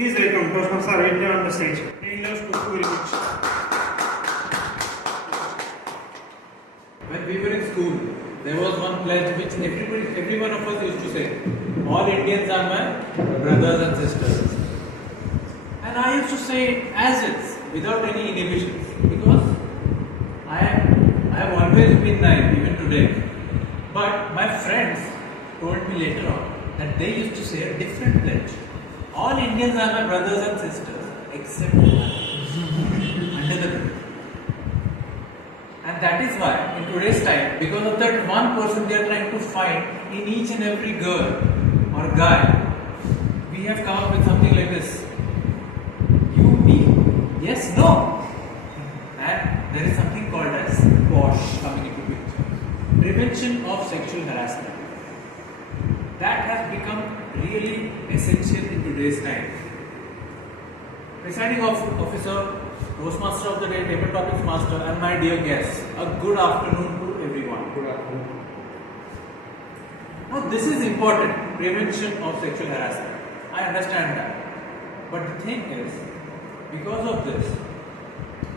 Please welcome Toastmaster India on the stage. He loves Kuku very much. When we were in school, there was one pledge which every one of us used to say, all Indians are my brothers and sisters. And I used to say it as is, without any inhibitions, because I have always been naive, even today. But my friends told me later on that they used to say a different pledge. All Indians are my brothers and sisters, except one, under the bridge. And that is why, in today's time, because of that one person they are trying to find in each and every girl or guy, we have come up with something like this. You, me, yes, no. And there is something called as POSH coming into picture. Prevention of sexual harassment. That has become really essential in today's time. Presiding officer, Toastmaster of the Day, Table Topics Master, and my dear guests, a good afternoon to everyone. Good afternoon. Now, this is important, prevention of sexual harassment. I understand that. But the thing is, because of this,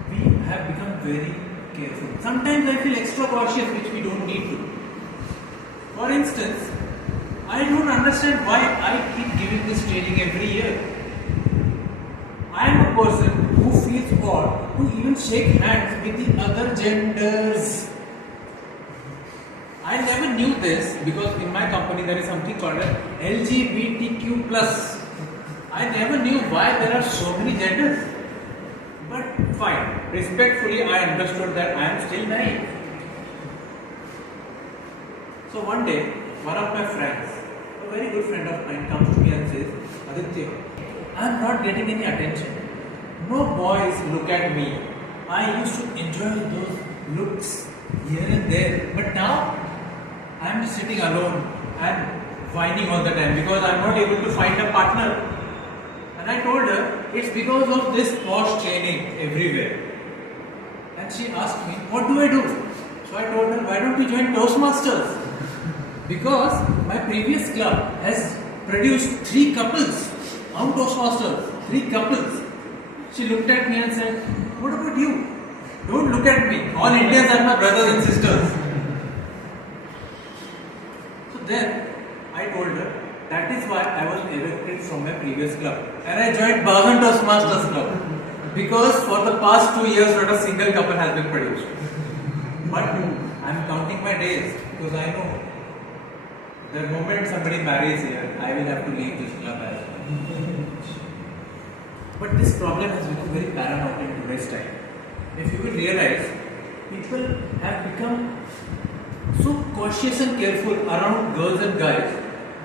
we have become very careful. Sometimes I feel extra cautious, which we don't need to. For instance, I don't understand why I keep giving this training every year. I am a person who feels odd to even shake hands with the other genders. I never knew this because in my company there is something called LGBTQ+. I never knew why there are so many genders. But fine, respectfully I understood that I am still naive. So one day, one of my friends, a very good friend of mine, comes to me and says, Aditya, I am not getting any attention. No boys look at me. I used to enjoy those looks here and there. But now, I am just sitting alone and whining all the time because I am not able to find a partner. And I told her, it's because of this POSH training everywhere. And she asked me, what do I do? So I told her, why don't you join Toastmasters? Because my previous club has produced 3 couples on Toastmasters. 3 couples. She looked at me and said, what about you? Don't look at me. All Indians are my brothers and sisters. So then I told her, that is why I was evicted from my previous club. And I joined Bagan Toastmasters Club. Because for the past 2 years, not a single couple has been produced. But I am counting my days because I know the moment somebody marries here, I will have to leave this club as well. But this problem has become very paramount in today's time. If you will realize, people have become so cautious and careful around girls and guys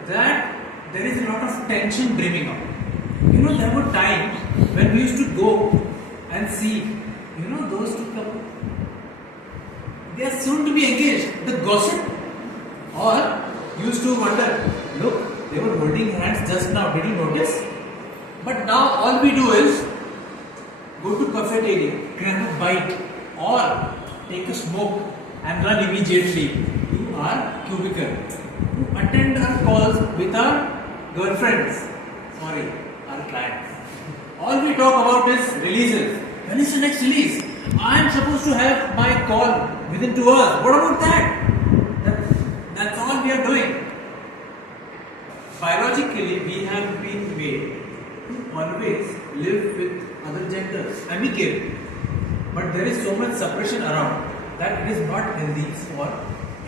that there is a lot of tension brimming up. You know, there were times when we used to go and see, you know, those 2 couples, they are soon to be engaged. The gossip, or used to wonder, look, they were holding hands just now, did you notice? But now all we do is go to cafeteria, grab a bite, or take a smoke and run immediately to our cubicle to attend our calls with our girlfriends, our clients. All we talk about is releases. When is the next release? I am supposed to have my call within 2 hours. What about that? That's all we are doing. Biologically, we have been made to always live with other genders, amicably. But there is so much suppression around that it is not healthy for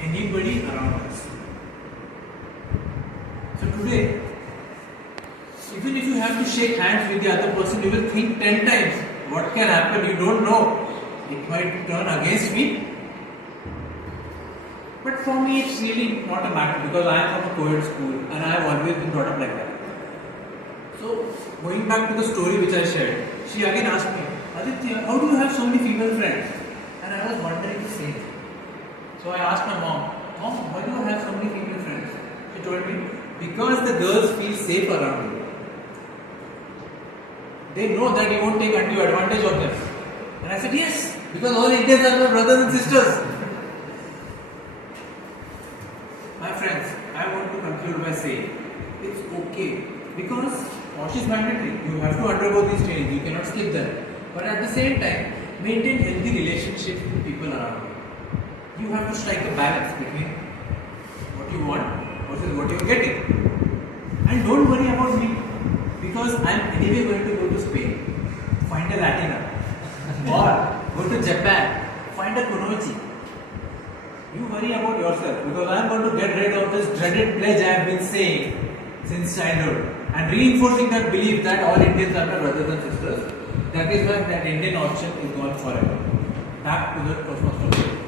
anybody around us. So today, even if you have to shake hands with the other person, you will think 10 times, what can happen? You don't know. It might turn against me. But for me, it's really not a matter because I am from a co-ed school and I have always been brought up like that. So, going back to the story which I shared, she again asked me, Aditya, how do you have so many female friends? And I was wondering the same. So I asked my mom, why do you have so many female friends? She told me, because the girls feel safe around you. They know that you won't take undue advantage of them. And I said, yes, because all Indians are my brothers and sisters. My friends, I want to conclude by saying, it's okay because POSH is mandatory. You have to undergo these trainings. You cannot skip them. But at the same time, maintain healthy relationships with people around you. You have to strike a balance between what you want versus what you are getting. And don't worry about me, because I am anyway going to go to Spain, find a Latina, or go to Japan, find a Kunoichi. You worry about yourself, because I am going to get rid of this dreaded pledge I have been saying since childhood and reinforcing that belief that all Indians are my brothers and sisters. That is why that Indian option is gone forever. Back to the cosmos.